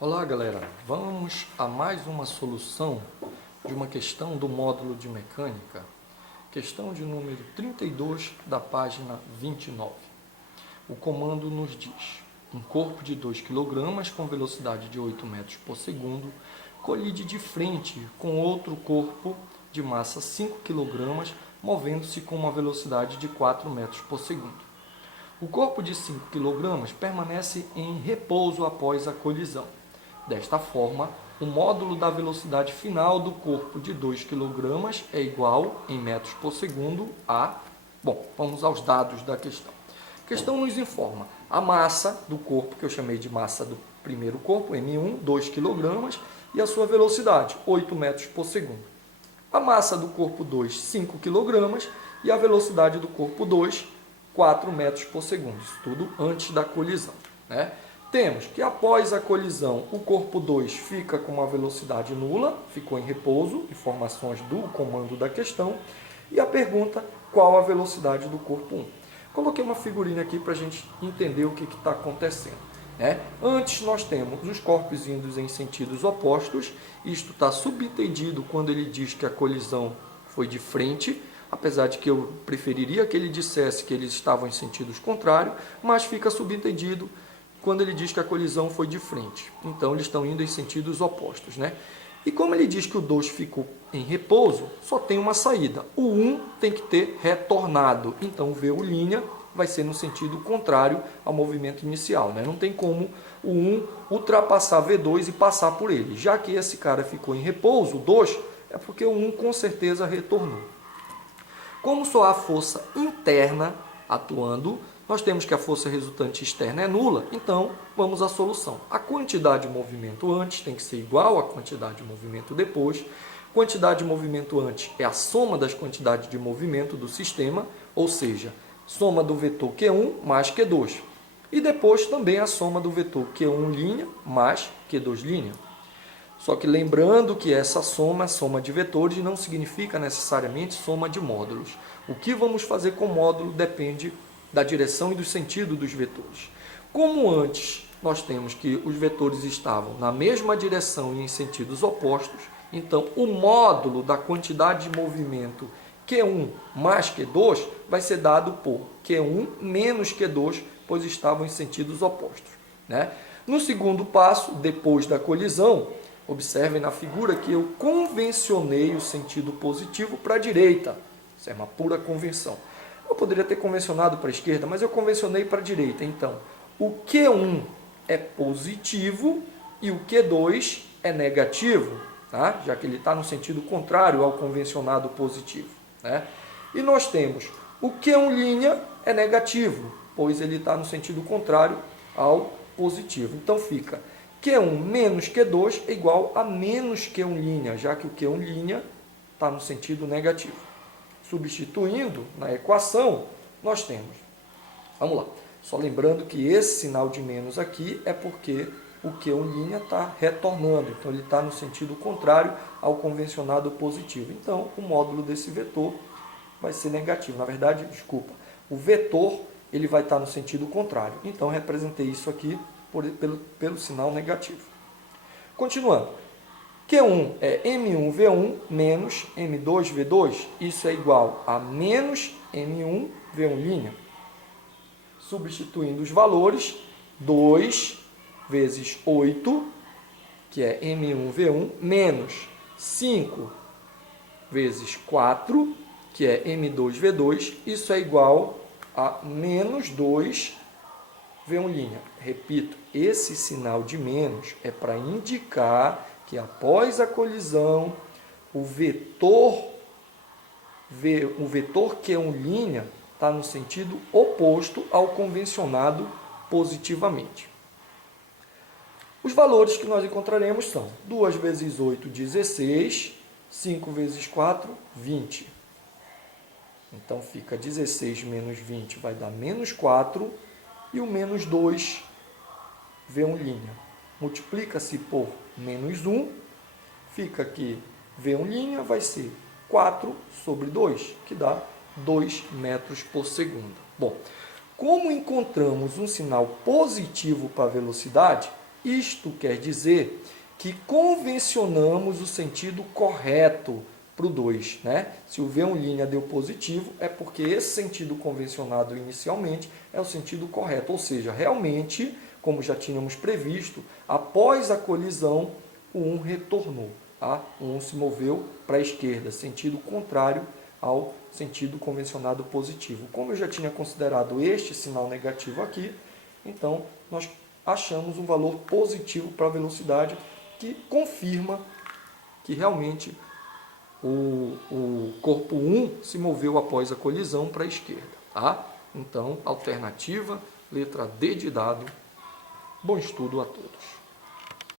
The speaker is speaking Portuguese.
Olá galera, vamos a mais uma solução de uma questão do módulo de mecânica, questão de número 32 da página 29. O comando nos diz: um corpo de 2 kg com velocidade de 8 metros por segundo colide de frente com outro corpo de massa 5 kg movendo-se com uma velocidade de 4 metros por segundo. O corpo de 5 kg permanece em repouso após a colisão. Desta forma, o módulo da velocidade final do corpo de 2 kg é igual, em metros por segundo, a... Bom, vamos aos dados da questão. A questão nos informa a massa do corpo, que eu chamei de massa do primeiro corpo, M1, 2 kg, e a sua velocidade, 8 metros por segundo. A massa do corpo 2, 5 kg, e a velocidade do corpo 2, 4 metros por segundo. Isso tudo antes da colisão, né? Temos que após a colisão, o corpo 2 fica com uma velocidade nula, ficou em repouso, informações do comando da questão, e a pergunta, qual a velocidade do corpo 1? Coloquei uma figurinha aqui para a gente entender o que está acontecendo, né? Antes nós temos os corpos indo em sentidos opostos, isto está subentendido quando ele diz que a colisão foi de frente, apesar de que eu preferiria que ele dissesse que eles estavam em sentidos contrários, mas fica subentendido quando ele diz que a colisão foi de frente. Então, eles estão indo em sentidos opostos, né? E como ele diz que o 2 ficou em repouso, só tem uma saída. O 1 tem que ter retornado. Então, o V' vai ser no sentido contrário ao movimento inicial, né? Não tem como o 1 ultrapassar V2 e passar por ele. Já que esse cara ficou em repouso, o 2, é porque o 1 com certeza retornou. Como só há força interna atuando, nós temos que a força resultante externa é nula, então vamos à solução. A quantidade de movimento antes tem que ser igual à quantidade de movimento depois. Quantidade de movimento antes é a soma das quantidades de movimento do sistema, ou seja, soma do vetor Q1 mais Q2. E depois também a soma do vetor Q1' mais Q2'. Só que lembrando que essa soma de vetores, não significa necessariamente soma de módulos. O que vamos fazer com o módulo depende da direção e do sentido dos vetores. Como antes nós temos que os vetores estavam na mesma direção e em sentidos opostos, então o módulo da quantidade de movimento Q1 mais Q2 vai ser dado por Q1 menos Q2, pois estavam em sentidos opostos, né? No segundo passo, depois da colisão, observem na figura que eu convencionei o sentido positivo para a direita. Isso é uma pura convenção. Eu poderia ter convencionado para a esquerda, mas eu convencionei para a direita. Então, o Q1 é positivo e o Q2 é negativo, tá? Já que ele está no sentido contrário ao convencionado positivo, né? E nós temos o Q1' é negativo, pois ele está no sentido contrário ao positivo. Então, fica Q1 menos Q2 é igual a menos Q1', já que o Q1' está no sentido negativo. Substituindo na equação, nós temos, vamos lá, só lembrando que esse sinal de menos aqui é porque o Q1' está retornando, então ele está no sentido contrário ao convencionado positivo. Então, o módulo desse vetor vai ser negativo. Na verdade, desculpa, o vetor ele vai estar no sentido contrário. Então, representei isso aqui pelo sinal negativo. Continuando. Q1 é M1V1 menos M2V2. Isso é igual a menos M1V1'. Substituindo os valores, 2 vezes 8, que é M1V1, menos 5 vezes 4, que é M2V2. Isso é igual a menos 2V1'. Repito, esse sinal de menos é para indicar que após a colisão, o vetor Q1' está no sentido oposto ao convencionado positivamente. Os valores que nós encontraremos são 2 vezes 8, 16, 5 vezes 4, 20. Então, fica 16 menos 20 vai dar menos 4 e o menos 2, V1'. Multiplica-se por menos 1, fica que V1' vai ser 4 sobre 2, que dá 2 metros por segundo. Bom, como encontramos um sinal positivo para a velocidade, Isto quer dizer que convencionamos o sentido correto para o 2. Né? Se o V1' deu positivo, é porque esse sentido convencionado inicialmente é o sentido correto. Ou seja, realmente, como já tínhamos previsto, após a colisão, o 1 retornou. Tá? O 1 se moveu para a esquerda, sentido contrário ao sentido convencionado positivo. Como eu já tinha considerado este sinal negativo aqui, então nós achamos um valor positivo para a velocidade, que confirma que realmente o corpo 1 se moveu após a colisão para a esquerda. Tá? Então, alternativa, letra D de dado. Bom estudo a todos.